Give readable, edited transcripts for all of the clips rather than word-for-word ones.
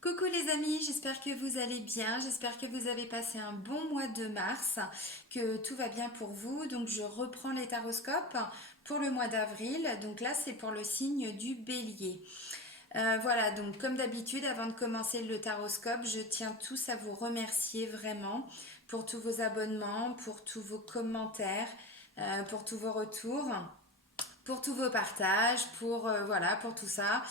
Coucou les amis, j'espère que vous allez bien, j'espère que vous avez passé un bon mois de mars, que tout va bien pour vous. Donc je reprends les taroscopes pour le mois d'avril, donc là c'est pour le signe du bélier. Voilà, donc comme d'habitude, avant de commencer le taroscope, je tiens tous à vous remercier vraiment pour tous vos abonnements, pour tous vos commentaires, pour tous vos retours, pour tous vos partages, voilà, pour tout ça.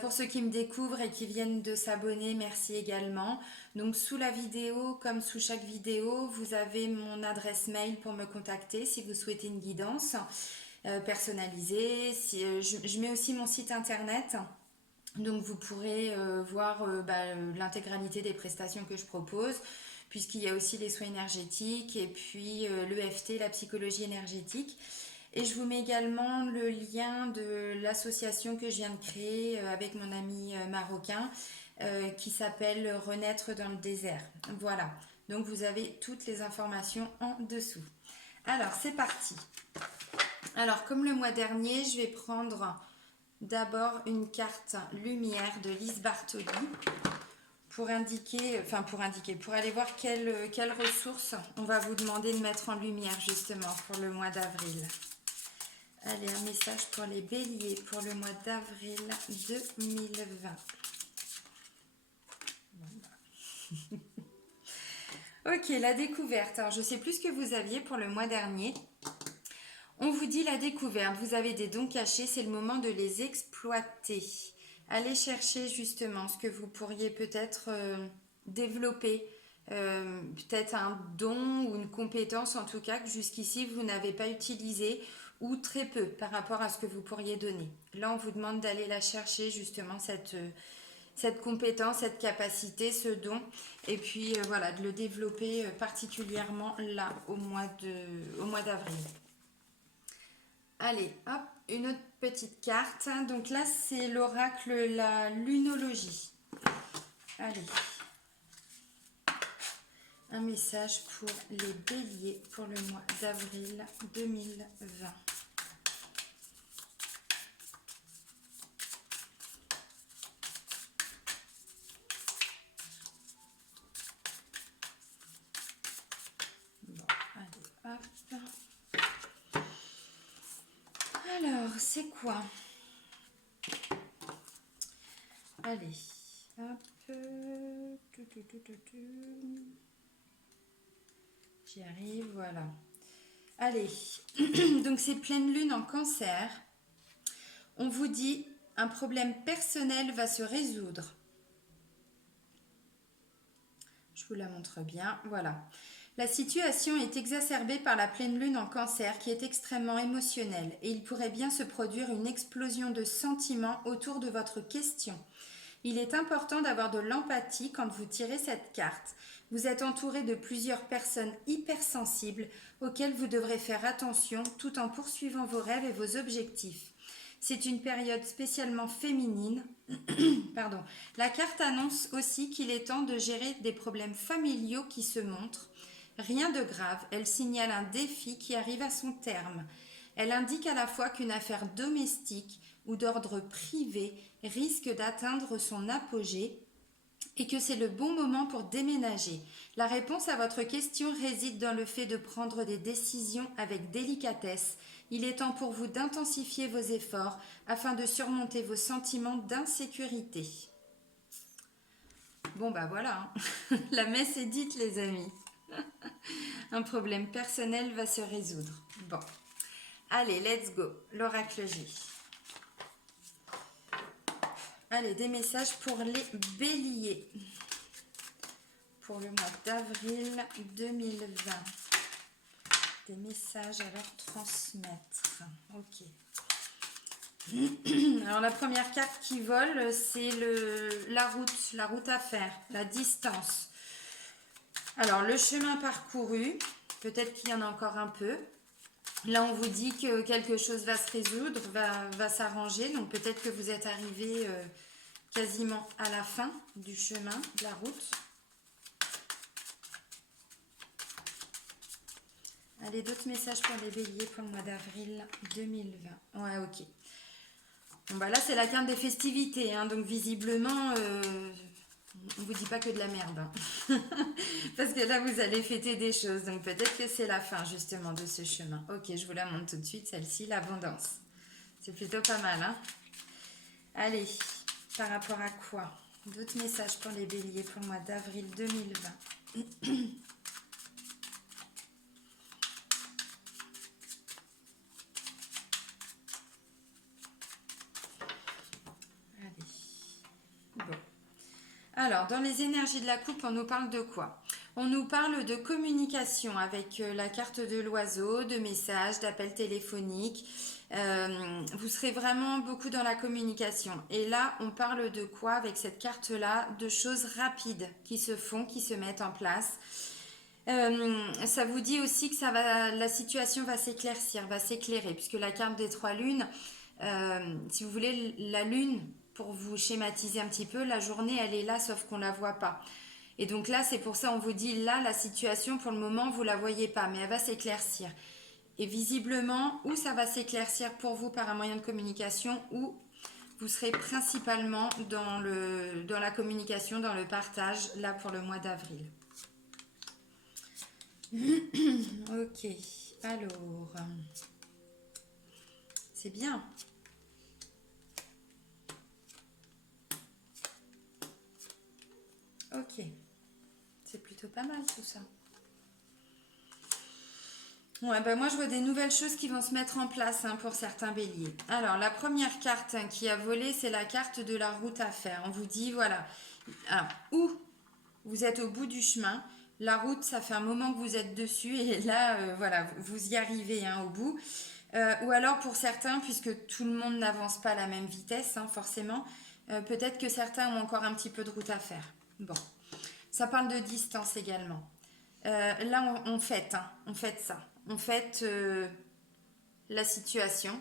Pour ceux qui me découvrent et qui viennent de s'abonner, merci également. Donc sous la vidéo, comme sous chaque vidéo, vous avez mon adresse mail pour me contacter si vous souhaitez une guidance personnalisée. Je mets aussi mon site internet. Donc vous pourrez voir l'intégralité des prestations que je propose, puisqu'il y a aussi les soins énergétiques et puis l'EFT, la psychologie énergétique. Et je vous mets également le lien de l'association que je viens de créer avec mon ami marocain qui s'appelle Renaître dans le désert. Voilà, donc vous avez toutes les informations en dessous. Alors c'est parti. Alors comme le mois dernier, je vais prendre d'abord une carte lumière de Lise Bartoli pour pour aller voir quelles ressources on va vous demander de mettre en lumière justement pour le mois d'avril. Allez, un message pour les béliers pour le mois d'avril 2020. Ok, la découverte. Alors, je sais plus ce que vous aviez pour le mois dernier. On vous dit la découverte. Vous avez des dons cachés, c'est le moment de les exploiter. Allez chercher justement ce que vous pourriez peut-être développer. Peut-être un don ou une compétence en tout cas que jusqu'ici vous n'avez pas utilisé ou très peu par rapport à ce que vous pourriez donner. Là, on vous demande d'aller la chercher justement cette compétence, cette capacité, ce don, et puis voilà, de le développer particulièrement là au mois d'avril. Allez, hop, une autre petite carte. Donc là, c'est l'oracle, la lunologie. Allez. Un message pour les béliers pour le mois d'avril 2020. Bon, allez, hop. Alors, c'est quoi? Allez, hop. J'y arrive, voilà. Allez, donc c'est pleine lune en cancer. On vous dit, un problème personnel va se résoudre. Je vous la montre bien, voilà. La situation est exacerbée par la pleine lune en cancer qui est extrêmement émotionnelle et il pourrait bien se produire une explosion de sentiments autour de votre question. Il est important d'avoir de l'empathie quand vous tirez cette carte. Vous êtes entouré de plusieurs personnes hypersensibles auxquelles vous devrez faire attention tout en poursuivant vos rêves et vos objectifs. C'est une période spécialement féminine. Pardon. La carte annonce aussi qu'il est temps de gérer des problèmes familiaux qui se montrent. Rien de grave, elle signale un défi qui arrive à son terme. Elle indique à la fois qu'une affaire domestique ou d'ordre privé risque d'atteindre son apogée et que c'est le bon moment pour déménager. La réponse à votre question réside dans le fait de prendre des décisions avec délicatesse. Il est temps pour vous d'intensifier vos efforts afin de surmonter vos sentiments d'insécurité. Bon bah voilà, hein. La messe est dite les amis. Un problème personnel va se résoudre. Bon, allez, let's go, l'oracle J. Allez, des messages pour les béliers pour le mois d'avril 2020. Des messages à leur transmettre. Ok. Alors la première carte qui vole, c'est la route à faire, la distance. Alors le chemin parcouru, peut-être qu'il y en a encore un peu. Là, on vous dit que quelque chose va se résoudre, va s'arranger. Donc peut-être que vous êtes arrivé quasiment à la fin du chemin, de la route. Allez, d'autres messages pour les béliers pour le mois d'avril 2020. Ouais, ok. Bon, bah là, c'est la carte des festivités. Hein, donc visiblement, vous dis pas que de la merde. Hein. Parce que là, vous allez fêter des choses. Donc peut-être que c'est la fin justement de ce chemin. Ok, je vous la montre tout de suite, celle-ci, l'abondance. C'est plutôt pas mal. Hein. Allez, par rapport à quoi? D'autres messages pour les béliers pour le mois d'avril 2020. Bon. Alors, dans les énergies de la coupe, on nous parle de quoi? On nous parle de communication avec la carte de l'oiseau, de messages, d'appels téléphoniques. Vous serez vraiment beaucoup dans la communication. Et là, on parle de quoi avec cette carte-là? De choses rapides qui se font, qui se mettent en place. Ça vous dit aussi que la situation va s'éclaircir, va s'éclairer, puisque la carte des trois lunes, si vous voulez, la lune, pour vous schématiser un petit peu, la journée, elle est là, sauf qu'on ne la voit pas. Et donc là, c'est pour ça on vous dit, là, la situation, pour le moment, vous ne la voyez pas, mais elle va s'éclaircir. Et visiblement, où ça va s'éclaircir pour vous par un moyen de communication, ou vous serez principalement dans la communication, dans le partage, là, pour le mois d'avril. Ok, alors, c'est bien. Ok, c'est plutôt pas mal tout ça. Ouais, ben moi je vois des nouvelles choses qui vont se mettre en place pour certains béliers. Alors la première carte qui a volé, c'est la carte de la route à faire. On vous dit, voilà, alors, où vous êtes au bout du chemin, la route, ça fait un moment que vous êtes dessus et là, voilà, vous y arrivez au bout. Ou alors pour certains, puisque tout le monde n'avance pas à la même vitesse, forcément, peut-être que certains ont encore un petit peu de route à faire. Bon, ça parle de distance également. Là, on fête ça. On fête la situation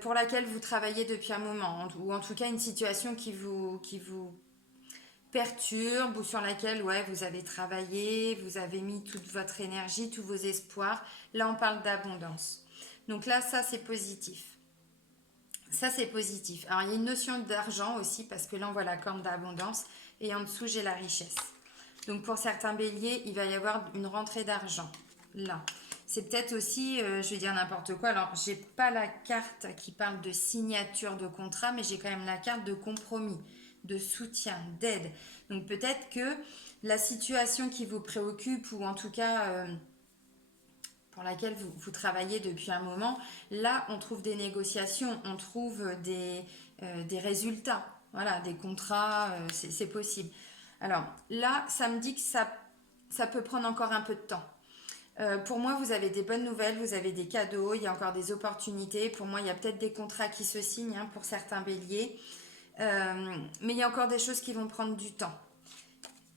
pour laquelle vous travaillez depuis un moment, ou en tout cas une situation qui vous perturbe, ou sur laquelle vous avez travaillé, vous avez mis toute votre énergie, tous vos espoirs. Là, on parle d'abondance. Donc là, ça, c'est positif. Ça, c'est positif. Alors, il y a une notion d'argent aussi, parce que là, on voit la corne d'abondance, et en dessous, j'ai la richesse. Donc, pour certains béliers, il va y avoir une rentrée d'argent, là. C'est peut-être aussi, je vais dire n'importe quoi, alors, j'ai pas la carte qui parle de signature de contrat, mais j'ai quand même la carte de compromis, de soutien, d'aide. Donc, peut-être que la situation qui vous préoccupe, ou en tout cas... pour laquelle vous travaillez depuis un moment, là, on trouve des négociations, on trouve des résultats, voilà, des contrats, c'est possible. Alors là, ça me dit que ça peut prendre encore un peu de temps. Pour moi, vous avez des bonnes nouvelles, vous avez des cadeaux, il y a encore des opportunités. Pour moi, il y a peut-être des contrats qui se signent pour certains béliers. Mais il y a encore des choses qui vont prendre du temps.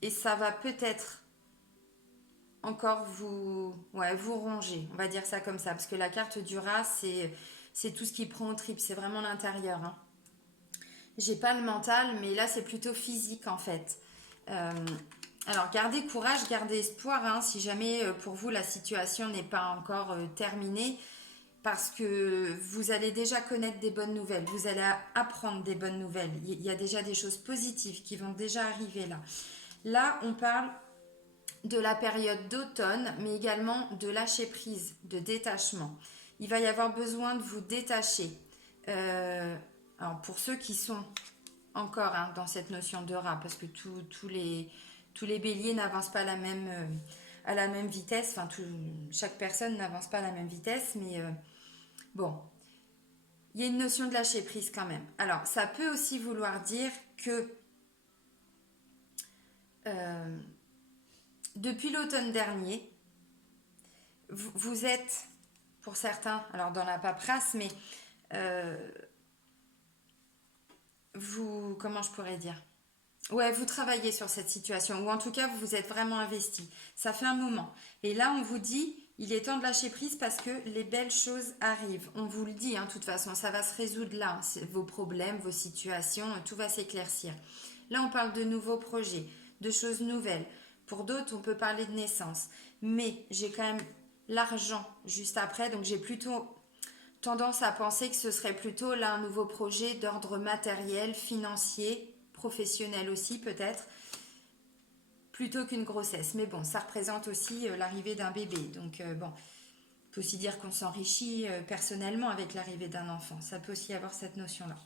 Et ça va peut-être encore vous ronger, on va dire ça comme ça, parce que la carte du rat, c'est tout ce qui prend au trip, c'est vraiment l'intérieur. J'ai pas le mental, mais là c'est plutôt physique en fait. Alors gardez courage, gardez espoir, si jamais pour vous la situation n'est pas encore terminée, parce que vous allez déjà connaître des bonnes nouvelles, vous allez apprendre des bonnes nouvelles, il y a déjà des choses positives qui vont déjà arriver là. Là on parle de la période d'automne, mais également de lâcher prise, de détachement. Il va y avoir besoin de vous détacher. Alors pour ceux qui sont encore dans cette notion de rat, parce que tous les béliers n'avancent pas à la même vitesse, enfin chaque personne n'avance pas à la même vitesse, mais bon, il y a une notion de lâcher prise quand même. Alors ça peut aussi vouloir dire que depuis l'automne dernier, vous êtes, pour certains, alors dans la paperasse, mais comment je pourrais dire? Ouais, vous travaillez sur cette situation, ou en tout cas, vous vous êtes vraiment investi. Ça fait un moment. Et là, on vous dit, il est temps de lâcher prise parce que les belles choses arrivent. On vous le dit, de toute façon, ça va se résoudre là. Vos problèmes, vos situations, tout va s'éclaircir. Là, on parle de nouveaux projets, de choses nouvelles. Pour d'autres, on peut parler de naissance. Mais j'ai quand même l'argent juste après, donc j'ai plutôt tendance à penser que ce serait plutôt là un nouveau projet d'ordre matériel, financier, professionnel aussi peut-être. plutôt qu'une grossesse. Mais bon, ça représente aussi l'arrivée d'un bébé. Donc bon, il faut aussi dire qu'on s'enrichit personnellement avec l'arrivée d'un enfant. Ça peut aussi avoir cette notion-là.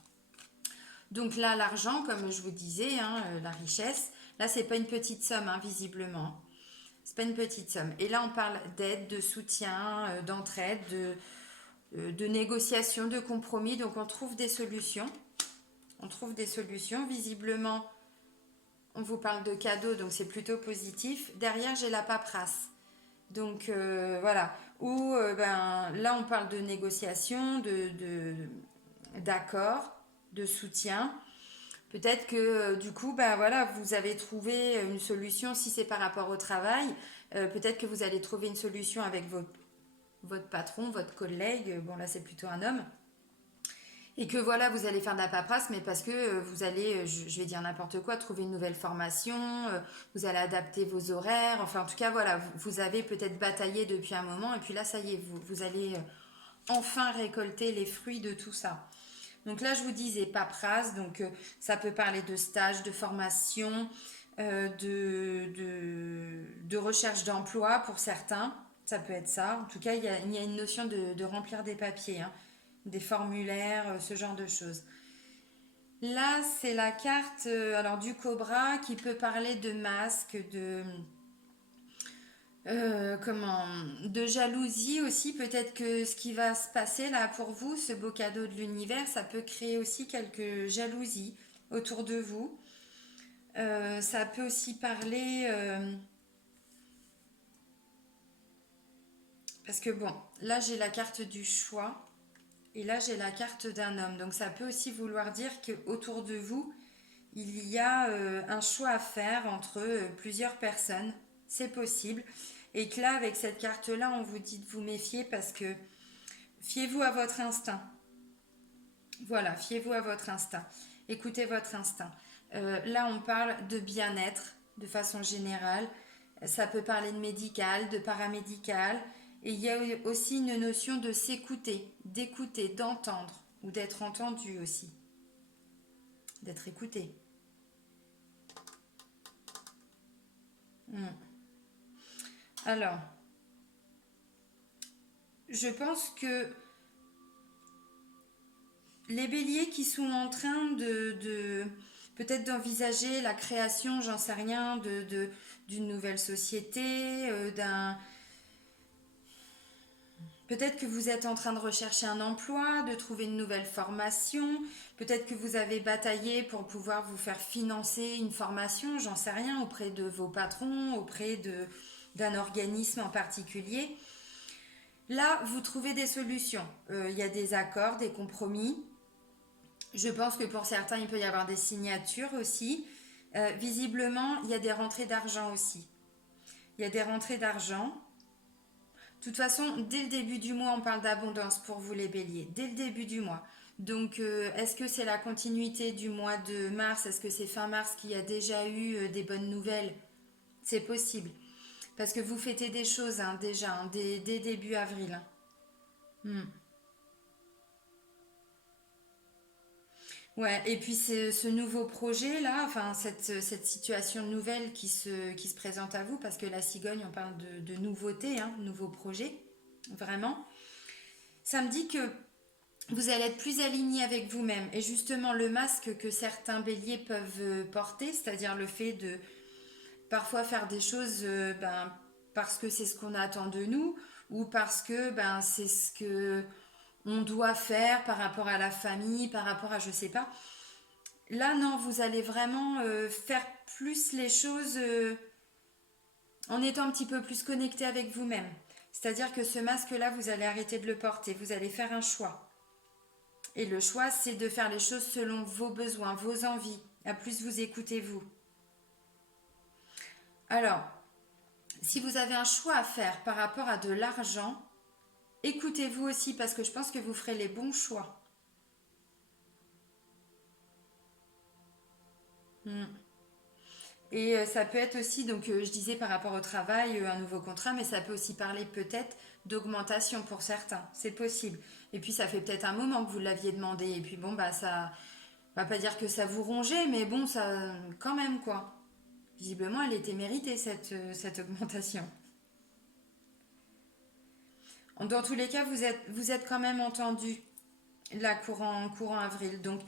Donc là, l'argent, comme je vous disais, hein, la richesse, là, c'est pas une petite somme, hein, visiblement. C'est pas une petite somme. Et là, on parle d'aide, de soutien, d'entraide, de négociation, de compromis. Donc, on trouve des solutions. On trouve des solutions. Visiblement, on vous parle de cadeaux, donc c'est plutôt positif. Derrière, j'ai la paperasse. Donc, voilà. Ou, là, on parle de négociation, d'accord, de soutien. Peut-être que du coup, voilà, vous avez trouvé une solution si c'est par rapport au travail. Peut-être que vous allez trouver une solution avec votre patron, votre collègue. Bon, là, c'est plutôt un homme. Et que voilà, vous allez faire de la paperasse, mais parce que vous allez, je vais dire n'importe quoi, trouver une nouvelle formation, vous allez adapter vos horaires. Enfin, en tout cas, voilà, vous avez peut-être bataillé depuis un moment. Et puis là, ça y est, vous allez enfin récolter les fruits de tout ça. Donc là, je vous disais paperasse, donc ça peut parler de stage, de formation, de recherche d'emploi pour certains. Ça peut être ça. En tout cas, il y a une notion de remplir des papiers, hein, des formulaires, ce genre de choses. Là, c'est la carte alors du cobra qui peut parler de masque, comment de jalousie aussi. Peut-être que ce qui va se passer là pour vous, ce beau cadeau de l'univers, ça peut créer aussi quelques jalousies autour de vous. Ça peut aussi parler parce que bon, là j'ai la carte du choix et là j'ai la carte d'un homme, donc ça peut aussi vouloir dire que autour de vous il y a un choix à faire entre plusieurs personnes, c'est possible. Et que là, avec cette carte-là, on vous dit de vous méfier parce que fiez-vous à votre instinct. Voilà, fiez-vous à votre instinct. Écoutez votre instinct. Là, on parle de bien-être de façon générale. Ça peut parler de médical, de paramédical. Et il y a aussi une notion de s'écouter, d'écouter, d'entendre ou d'être entendu aussi. D'être écouté. Alors, je pense que les béliers qui sont en train de peut-être d'envisager la création, j'en sais rien, d'une nouvelle société, peut-être que vous êtes en train de rechercher un emploi, de trouver une nouvelle formation, peut-être que vous avez bataillé pour pouvoir vous faire financer une formation, j'en sais rien, auprès de vos patrons, d'un organisme en particulier. Là, vous trouvez des solutions. Il y a des accords, des compromis. Je pense que pour certains, il peut y avoir des signatures aussi. Visiblement, il y a des rentrées d'argent aussi. Il y a des rentrées d'argent. De toute façon, dès le début du mois, on parle d'abondance pour vous les béliers. Dès le début du mois. Donc, est-ce que c'est la continuité du mois de mars? Est-ce que c'est fin mars qu'il y a déjà eu des bonnes nouvelles? C'est possible. Parce que vous fêtez des choses hein, déjà, hein, dès début avril. Hein. Ouais, et puis ce nouveau projet là, enfin cette situation nouvelle qui se présente à vous, parce que la cigogne, on parle de nouveauté, hein, nouveau projet, vraiment. Ça me dit que vous allez être plus aligné avec vous-même. Et justement, le masque que certains béliers peuvent porter, c'est-à-dire le fait de parfois faire des choses parce que c'est ce qu'on attend de nous, ou parce que c'est ce que on doit faire par rapport à la famille, par rapport à je sais pas. Là, non, vous allez vraiment faire plus les choses en étant un petit peu plus connecté avec vous-même. C'est-à-dire que ce masque-là, vous allez arrêter de le porter, vous allez faire un choix. Et le choix, c'est de faire les choses selon vos besoins, vos envies. À plus vous écoutez vous. Alors, si vous avez un choix à faire par rapport à de l'argent, écoutez-vous aussi parce que je pense que vous ferez les bons choix. Et ça peut être aussi, donc je disais par rapport au travail, un nouveau contrat, mais ça peut aussi parler peut-être d'augmentation pour certains, c'est possible. Et puis ça fait peut-être un moment que vous l'aviez demandé, et puis bon, ça, on va pas dire que ça vous rongeait, mais bon, ça, quand même quoi. Visiblement, elle était méritée, cette augmentation. Dans tous les cas, vous êtes quand même entendu là courant avril. Donc,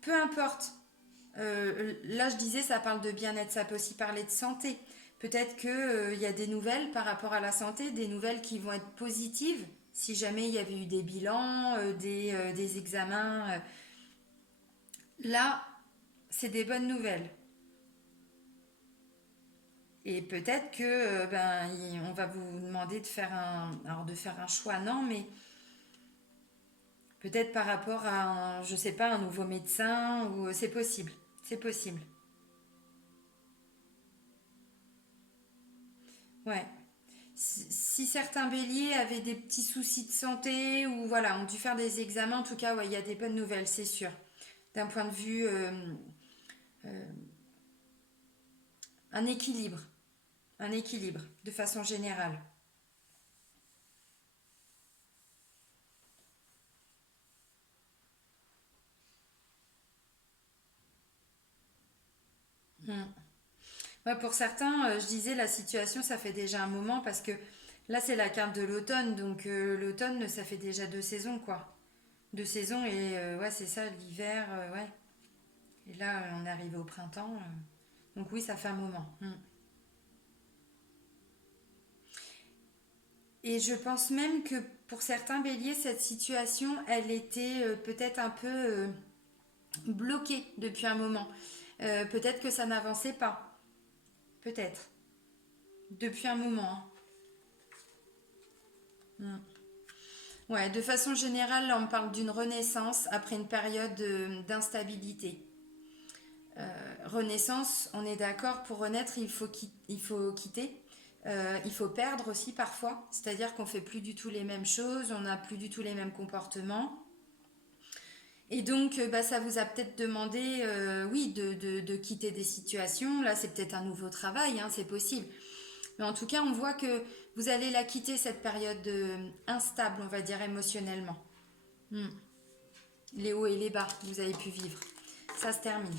peu importe. Là, je disais, ça parle de bien-être, ça peut aussi parler de santé. Peut-être qu'il y a des nouvelles par rapport à la santé, des nouvelles qui vont être positives, si jamais il y avait eu des bilans, des examens. Là, c'est des bonnes nouvelles. Et peut-être que on va vous demander de faire alors de faire un choix, non, mais peut-être par rapport à, je sais pas, un nouveau médecin, ou c'est possible, c'est possible. Ouais. Si certains béliers avaient des petits soucis de santé ou voilà, ont dû faire des examens, en tout cas, ouais, il y a des bonnes nouvelles, c'est sûr. D'un point de vue, un équilibre, un équilibre, de façon générale. Hmm. Ouais, pour certains, je disais, la situation, ça fait déjà un moment parce que là, c'est la carte de l'automne. Donc, l'automne, ça fait déjà 2 saisons, quoi. 2 saisons et ouais, c'est ça, l'hiver, ouais. Et là, on est arrivé au printemps. Donc, oui, ça fait un moment. Et je pense même que pour certains béliers, cette situation, elle était peut-être un peu bloquée depuis un moment. Peut-être que ça n'avançait pas. Peut-être. Depuis un moment, hein. Ouais, de façon générale, là, on parle d'une renaissance après une période d'instabilité. Renaissance, on est d'accord, pour renaître, il faut quitter. Il faut perdre aussi parfois, c'est-à-dire qu'on fait plus du tout les mêmes choses, on n'a plus du tout les mêmes comportements. Et donc, ça vous a peut-être demandé, oui, de quitter des situations. Là, c'est peut-être un nouveau travail, hein, c'est possible. Mais en tout cas, on voit que vous allez la quitter, cette période instable, on va dire, émotionnellement. Hmm. Les hauts et les bas que vous avez pu vivre. Ça se termine.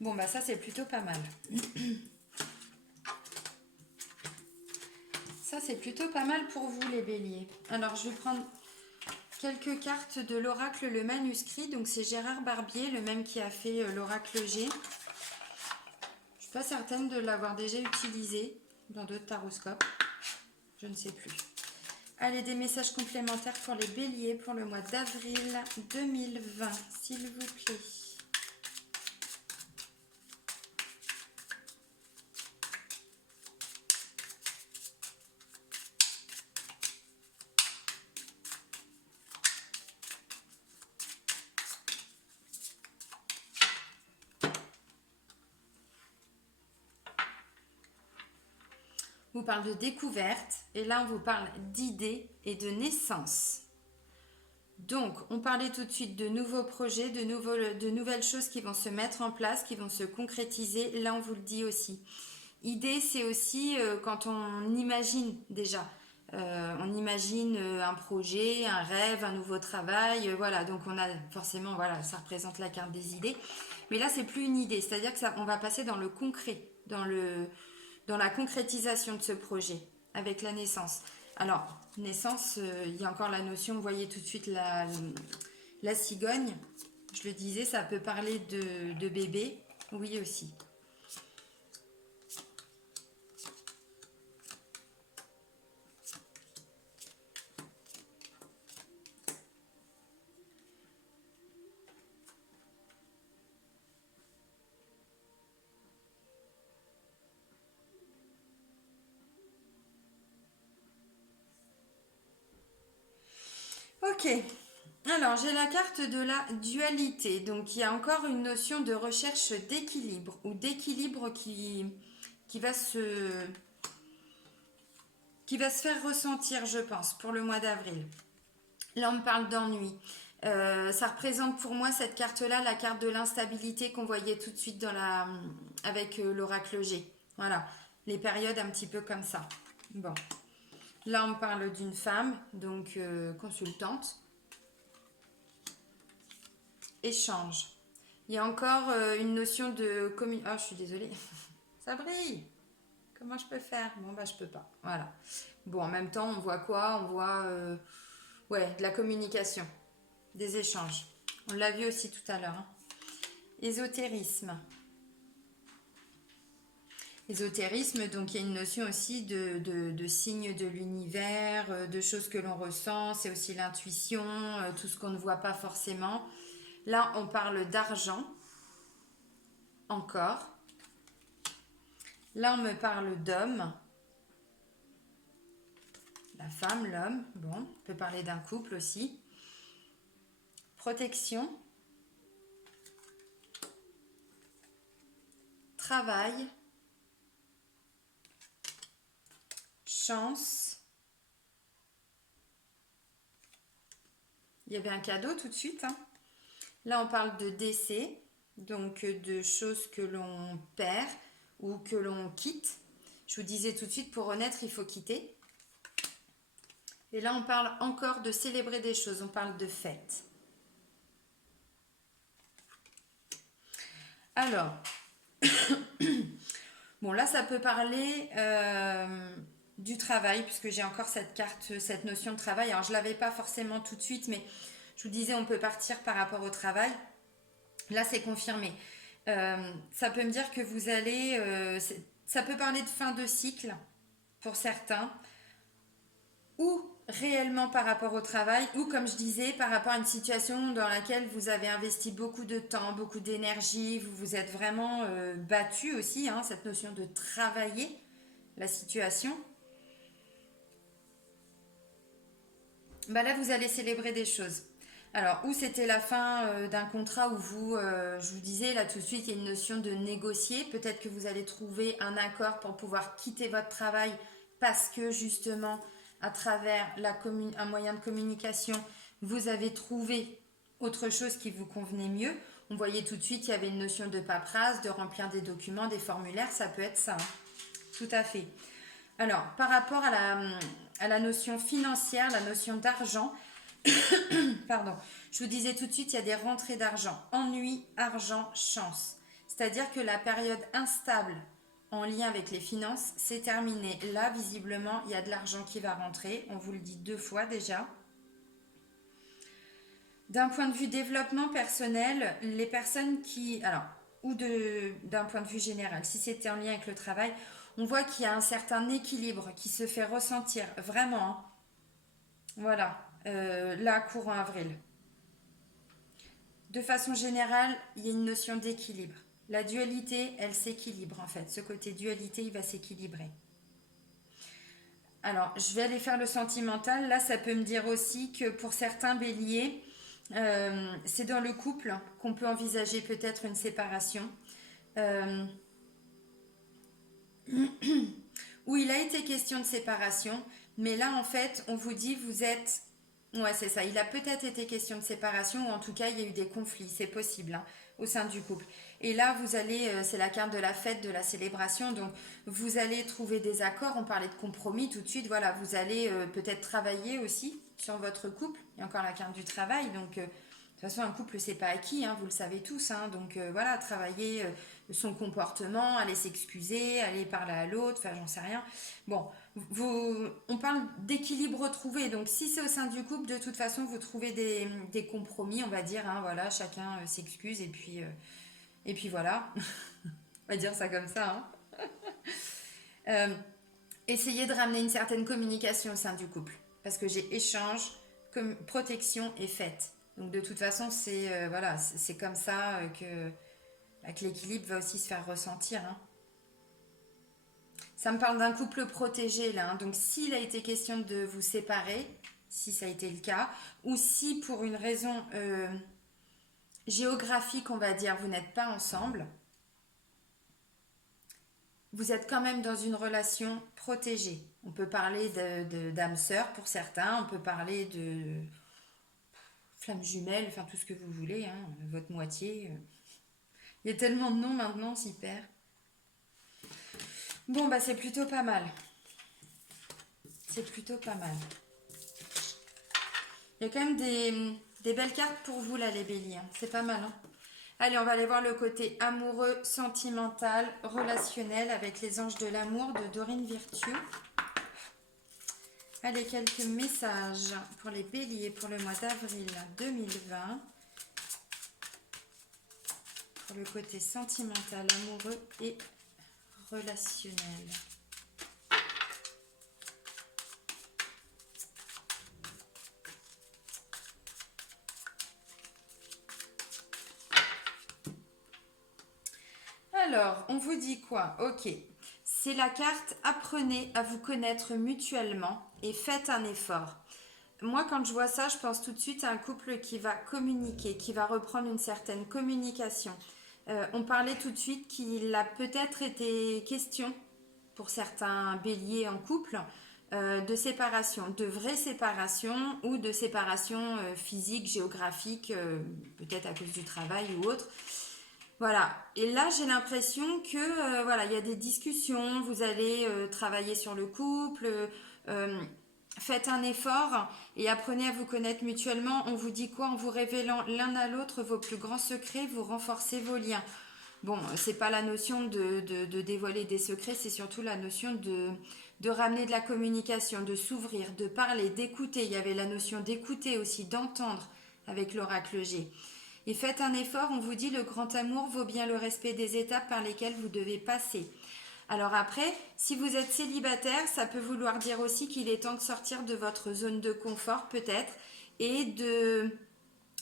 Bon, bah ça, c'est plutôt pas mal. Ça, c'est plutôt pas mal pour vous, les béliers. Alors, je vais prendre quelques cartes de l'oracle Le Manuscrit. Donc, c'est Gérard Barbier, le même qui a fait l'oracle G. Je suis pas certaine de l'avoir déjà utilisé dans d'autres taroscopes. Je ne sais plus. Allez, des messages complémentaires pour les béliers pour le mois d'avril 2020, s'il vous plaît. On vous parle de découverte et là, on vous parle d'idées et de naissance. Donc, on parlait tout de suite de nouveaux projets, de nouvelles choses qui vont se mettre en place, qui vont se concrétiser. Là, on vous le dit aussi. Idée, c'est aussi quand on imagine déjà. On imagine un projet, un rêve, un nouveau travail. Voilà, donc on a forcément, voilà, ça représente la carte des idées. Mais là, c'est plus une idée, c'est-à-dire que ça, on va passer dans le concret, dans la concrétisation de ce projet avec la naissance. Alors, naissance, il y a encore la notion, vous voyez tout de suite la cigogne. Je le disais, ça peut parler de bébé, oui aussi. Ok, alors j'ai la carte de la dualité, donc il y a encore une notion de recherche d'équilibre ou d'équilibre qui va se faire ressentir, je pense, pour le mois d'avril. Là, on me parle d'ennui. Ça représente pour moi cette carte-là, la carte de l'instabilité qu'on voyait tout de suite avec l'oracle G. Voilà, les périodes un petit peu comme ça. Bon, là, on me parle d'une femme, donc consultante. Échange. Il y a encore une notion de commune. Ah, je suis désolée. Ça brille. Comment je peux faire? Bon, bah, je peux pas. Voilà. Bon, en même temps, on voit quoi? On voit ouais, de la communication, des échanges. On l'a vu aussi tout à l'heure, hein. Ésotérisme. Ésotérisme, donc il y a une notion aussi de signes de l'univers, de choses que l'on ressent, c'est aussi l'intuition, tout ce qu'on ne voit pas forcément. Là, on parle d'argent, encore. Là, on me parle d'homme, la femme, l'homme, bon, on peut parler d'un couple aussi. Protection, travail, chance. Il y avait un cadeau tout de suite, hein. Là, on parle de décès, donc de choses que l'on perd ou que l'on quitte. Je vous disais tout de suite, pour renaître, il faut quitter. Et là, on parle encore de célébrer des choses, on parle de fête. Alors, bon, là, ça peut parler du travail, puisque j'ai encore cette carte, cette notion de travail. Alors, je ne l'avais pas forcément tout de suite, mais je vous disais, on peut partir par rapport au travail. Là, c'est confirmé. Ça peut me dire que vous allez... ça peut parler de fin de cycle pour certains, ou réellement par rapport au travail, ou comme je disais, par rapport à une situation dans laquelle vous avez investi beaucoup de temps, beaucoup d'énergie, vous vous êtes vraiment battu aussi, hein, cette notion de travailler la situation. Bah là, vous allez célébrer des choses. Alors, ou c'était la fin d'un contrat où vous, je vous disais, là tout de suite, il y a une notion de négocier. Peut-être que vous allez trouver un accord pour pouvoir quitter votre travail parce que justement, à travers un moyen de communication, vous avez trouvé autre chose qui vous convenait mieux. On voyait tout de suite, il y avait une notion de paperasse, de remplir des documents, des formulaires, ça peut être ça, hein. Tout à fait. Alors, par rapport à la notion financière, la notion d'argent, pardon, je vous disais tout de suite, il y a des rentrées d'argent. Ennui, argent, chance. C'est-à-dire que la période instable en lien avec les finances, c'est terminé. Là, visiblement, il y a de l'argent qui va rentrer. On vous le dit 2 fois déjà. D'un point de vue développement personnel, les personnes qui... Alors, ou d'un point de vue général, si c'était en lien avec le travail, on voit qu'il y a un certain équilibre qui se fait ressentir vraiment, hein. Voilà, là, courant avril. De façon générale, il y a une notion d'équilibre. La dualité, elle s'équilibre en fait. Ce côté dualité, il va s'équilibrer. Alors, je vais aller faire le sentimental. Là, ça peut me dire aussi que pour certains béliers, c'est dans le couple qu'on peut envisager peut-être une séparation. Euh, où il a été question de séparation, mais là, en fait, on vous dit, vous êtes... Ouais, c'est ça. Il a peut-être été question de séparation, ou en tout cas, il y a eu des conflits, c'est possible, hein, au sein du couple. Et là, vous allez, c'est la carte de la fête, de la célébration, donc vous allez trouver des accords, on parlait de compromis tout de suite, voilà, vous allez peut-être travailler aussi sur votre couple. Il y a encore la carte du travail, donc de toute façon, un couple, c'est pas acquis, hein, vous le savez tous, hein, donc voilà, travailler son comportement, aller s'excuser, aller parler à l'autre, enfin, j'en sais rien. Bon, on parle d'équilibre trouvé, donc si c'est au sein du couple, de toute façon, vous trouvez des compromis, on va dire, hein, voilà, chacun s'excuse et puis voilà, on va dire ça comme ça, hein. Euh, Essayez de ramener une certaine communication au sein du couple, parce que j'ai échange, protection et fête. Donc de toute façon, c'est voilà, c'est comme ça que l'équilibre va aussi se faire ressentir, hein. Ça me parle d'un couple protégé là, hein. Donc s'il a été question de vous séparer, si ça a été le cas, ou si pour une raison géographique, on va dire, vous n'êtes pas ensemble, vous êtes quand même dans une relation protégée. On peut parler d'âme sœur pour certains, on peut parler de flamme jumelle, enfin tout ce que vous voulez, hein, votre moitié. Il y a tellement de noms maintenant, on s'y perd. Bon, bah c'est plutôt pas mal. C'est plutôt pas mal. Il y a quand même des belles cartes pour vous là, les béliers, hein. C'est pas mal, hein. Allez, on va aller voir le côté amoureux, sentimental, relationnel avec les anges de l'amour de Dorine Virtue. Allez, quelques messages pour les béliers pour le mois d'avril 2020. Pour le côté sentimental, amoureux et relationnel. Alors, on vous dit quoi? Ok. C'est la carte apprenez à vous connaître mutuellement et faites un effort. Moi, quand je vois ça, je pense tout de suite à un couple qui va communiquer, qui va reprendre une certaine communication. On parlait tout de suite qu'il a peut-être été question, pour certains béliers en couple, de séparation, de vraie séparation ou de séparation physique, géographique, peut-être à cause du travail ou autre. Voilà. Et là, j'ai l'impression que voilà, il y a des discussions. Vous allez travailler sur le couple. Euh, Faites un effort et apprenez à vous connaître mutuellement. On vous dit quoi? En vous révélant l'un à l'autre vos plus grands secrets, vous renforcez vos liens. Bon, c'est pas la notion de dévoiler des secrets, c'est surtout la notion de ramener de la communication, de s'ouvrir, de parler, d'écouter. Il y avait la notion d'écouter aussi, d'entendre avec l'oracle G. Et faites un effort, on vous dit le grand amour vaut bien le respect des étapes par lesquelles vous devez passer. Alors après, si vous êtes célibataire, ça peut vouloir dire aussi qu'il est temps de sortir de votre zone de confort peut-être et de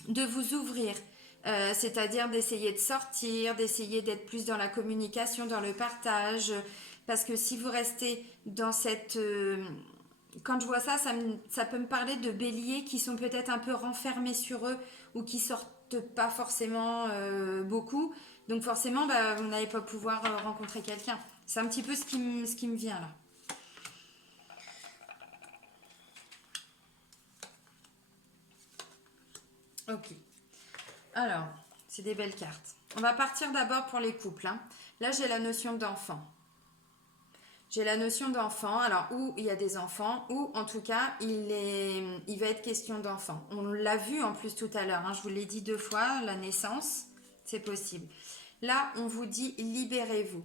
vous ouvrir. C'est-à-dire d'essayer de sortir, d'essayer d'être plus dans la communication, dans le partage. Parce que si vous restez dans cette... quand je vois ça, ça peut me parler de béliers qui sont peut-être un peu renfermés sur eux ou qui sortent pas forcément beaucoup. Donc forcément, bah, vous n'allez pas pouvoir rencontrer quelqu'un. C'est un petit peu ce qui me vient là. Ok. Alors, c'est des belles cartes. On va partir d'abord pour les couples, hein. Là, j'ai la notion d'enfant. J'ai la notion d'enfant, alors où il y a des enfants, ou en tout cas, il va être question d'enfant. On l'a vu en plus tout à l'heure, hein, je vous l'ai dit 2 fois, la naissance, c'est possible. Là, on vous dit libérez-vous.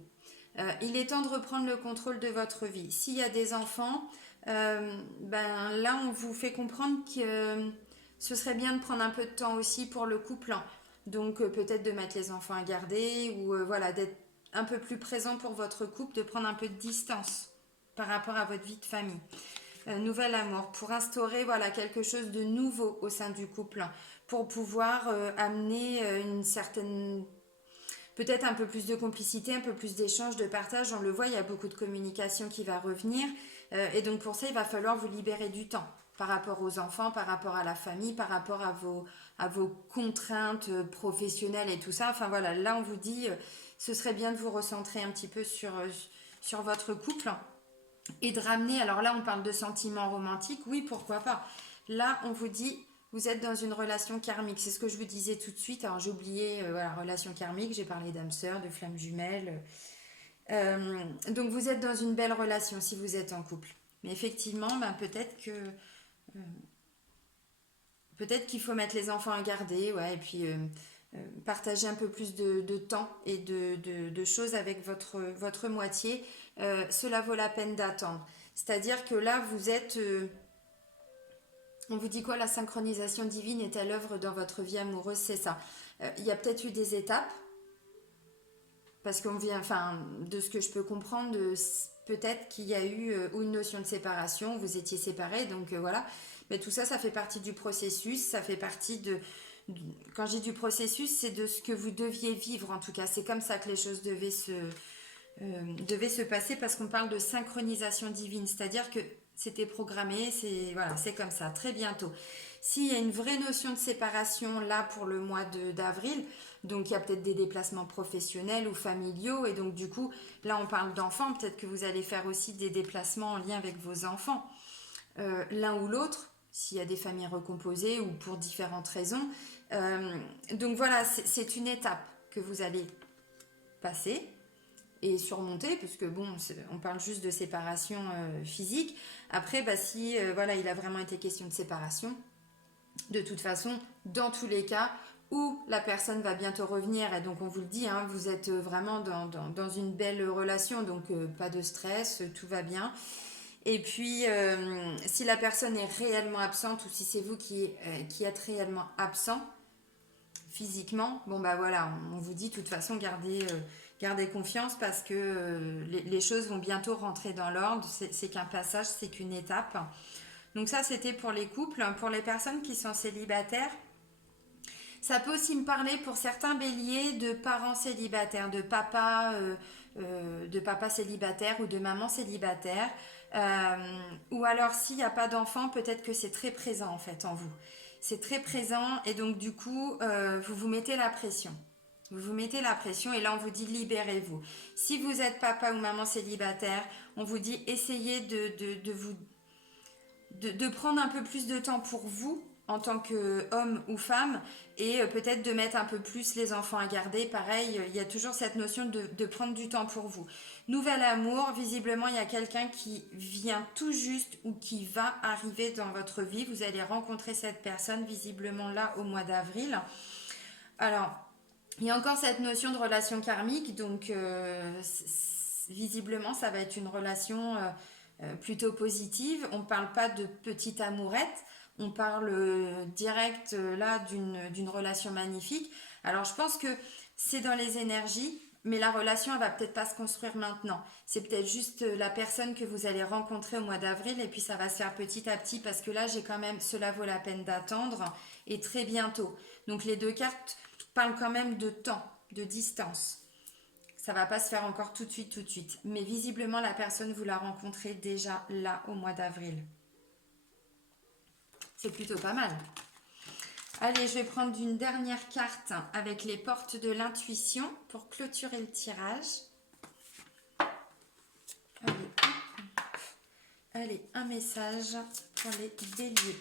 Il est temps de reprendre le contrôle de votre vie. S'il y a des enfants, ben là, on vous fait comprendre que ce serait bien de prendre un peu de temps aussi pour le couple, hein. Donc peut-être de mettre les enfants à garder ou voilà, d'être un peu plus présent pour votre couple, de prendre un peu de distance par rapport à votre vie de famille. Nouvel amour, pour instaurer voilà, quelque chose de nouveau au sein du couple, hein, pour pouvoir amener une certaine peut-être un peu plus de complicité, un peu plus d'échange, de partage. On le voit, il y a beaucoup de communication qui va revenir. Et donc pour ça, il va falloir vous libérer du temps par rapport aux enfants, par rapport à la famille, par rapport à vos contraintes professionnelles et tout ça. Enfin voilà, là on vous dit, ce serait bien de vous recentrer un petit peu sur votre couple et de ramener, alors là on parle de sentiments romantiques, oui pourquoi pas. Là on vous dit, vous êtes dans une relation karmique, c'est ce que je vous disais tout de suite. Alors j'ai oublié, voilà, relation karmique, j'ai parlé d'âme sœur, de flamme jumelle. Donc vous êtes dans une belle relation si vous êtes en couple. Mais effectivement, ben, peut-être qu'il faut mettre les enfants à garder, ouais, et puis partager un peu plus de temps et de choses avec votre moitié. Cela vaut la peine d'attendre. C'est-à-dire que là, vous êtes... on vous dit quoi? La synchronisation divine est à l'œuvre dans votre vie amoureuse, c'est ça. Il y a peut-être eu des étapes, parce qu'on vient, enfin, de ce que je peux comprendre, peut-être qu'il y a eu une notion de séparation, vous étiez séparés, donc voilà. Mais tout ça, ça fait partie du processus, ça fait partie quand j'ai du processus, c'est de ce que vous deviez vivre en tout cas. C'est comme ça que les choses devaient se passer parce qu'on parle de synchronisation divine, c'est-à-dire que c'était programmé, c'est voilà, c'est comme ça, très bientôt. S'il y a une vraie notion de séparation là pour le mois d'avril, donc il y a peut-être des déplacements professionnels ou familiaux, et donc du coup, là on parle d'enfants, peut-être que vous allez faire aussi des déplacements en lien avec vos enfants, l'un ou l'autre, s'il y a des familles recomposées ou pour différentes raisons. Donc voilà, c'est une étape que vous allez passer et surmonter, puisque bon, on parle juste de séparation physique. Après, bah, si voilà, il a vraiment été question de séparation, de toute façon, dans tous les cas, ou la personne va bientôt revenir et donc on vous le dit, hein, vous êtes vraiment dans une belle relation, donc pas de stress, tout va bien. Et puis, si la personne est réellement absente ou si c'est vous qui êtes réellement absent physiquement, bon bah voilà, on vous dit de toute façon gardez confiance parce que les choses vont bientôt rentrer dans l'ordre. C'est qu'un passage, c'est qu'une étape. Donc ça, c'était pour les couples. Pour les personnes qui sont célibataires, ça peut aussi me parler pour certains béliers de parents célibataires, de papa célibataire ou de maman célibataire. Ou alors s'il n'y a pas d'enfant, peut-être que c'est très présent en fait en vous. C'est très présent et donc du coup, vous vous mettez la pression. Vous vous mettez la pression et là on vous dit libérez-vous. Si vous êtes papa ou maman célibataire, on vous dit essayez de prendre un peu plus de temps pour vous en tant qu'homme ou femme et peut-être de mettre un peu plus les enfants à garder. Pareil, il y a toujours cette notion de prendre du temps pour vous. Nouvel amour, visiblement il y a quelqu'un qui vient tout juste ou qui va arriver dans votre vie. Vous allez rencontrer cette personne visiblement là au mois d'avril. Alors, il y a encore cette notion de relation karmique, donc visiblement ça va être une relation plutôt positive. On ne parle pas de petite amourette, on parle direct là d'une relation magnifique. Alors je pense que c'est dans les énergies, mais la relation elle va peut-être pas se construire maintenant. C'est peut-être juste la personne que vous allez rencontrer au mois d'avril et puis ça va se faire petit à petit parce que là j'ai quand même cela vaut la peine d'attendre et très bientôt. Donc les deux cartes parlent quand même de temps, de distance. Ça va pas se faire encore tout de suite, tout de suite. Mais visiblement, la personne, vous la rencontrez déjà là au mois d'avril. C'est plutôt pas mal. Allez, je vais prendre une dernière carte avec les portes de l'intuition pour clôturer le tirage. Allez, un message pour les béliers.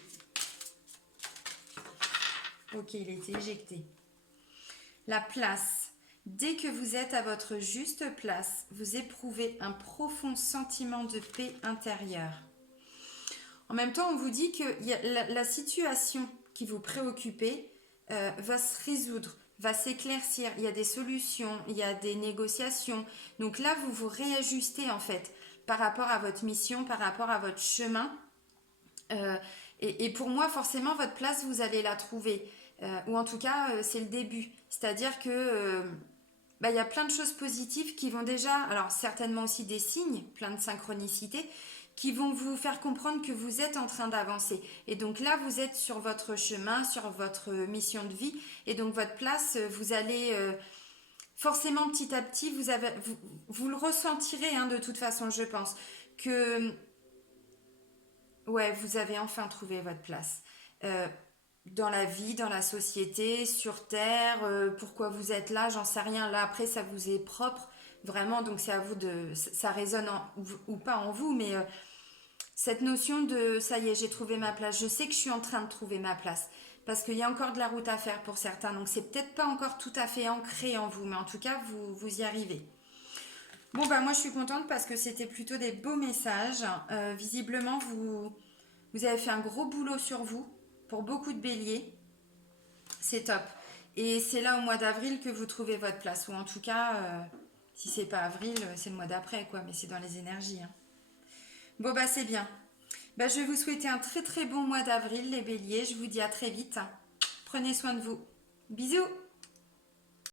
Ok, il était éjecté. La place. Dès que vous êtes à votre juste place, vous éprouvez un profond sentiment de paix intérieure. En même temps, on vous dit que la situation qui vous préoccupait va se résoudre, va s'éclaircir. Il y a des solutions, il y a des négociations. Donc là, vous vous réajustez en fait par rapport à votre mission, par rapport à votre chemin. Et pour moi, forcément, votre place, vous allez la trouver. Ou en tout cas, c'est le début. C'est-à-dire que il y a plein de choses positives qui vont déjà, alors certainement aussi des signes, plein de synchronicité, qui vont vous faire comprendre que vous êtes en train d'avancer. Et donc là, vous êtes sur votre chemin, sur votre mission de vie. Et donc votre place, vous allez forcément petit à petit, vous le ressentirez hein, de toute façon, je pense, que ouais, vous avez enfin trouvé votre place. Euh, dans la vie, dans la société, sur Terre, pourquoi vous êtes là, j'en sais rien. Là, après, ça vous est propre, vraiment, donc c'est à vous de... Ça résonne ou pas en vous, mais cette notion de ça y est, j'ai trouvé ma place, je sais que je suis en train de trouver ma place. Parce qu'il y a encore de la route à faire pour certains, donc c'est peut-être pas encore tout à fait ancré en vous, mais en tout cas, vous y arrivez. Bon, bah moi je suis contente parce que c'était plutôt des beaux messages. Visiblement, vous avez fait un gros boulot sur vous pour beaucoup de béliers. C'est top. Et c'est là au mois d'avril que vous trouvez votre place. Ou en tout cas, si c'est pas avril, c'est le mois d'après, quoi. Mais c'est dans les énergies. Hein. Bon, bah c'est bien. Bah, je vais vous souhaiter un très très bon mois d'avril, les béliers. Je vous dis à très vite. Prenez soin de vous. Bisous!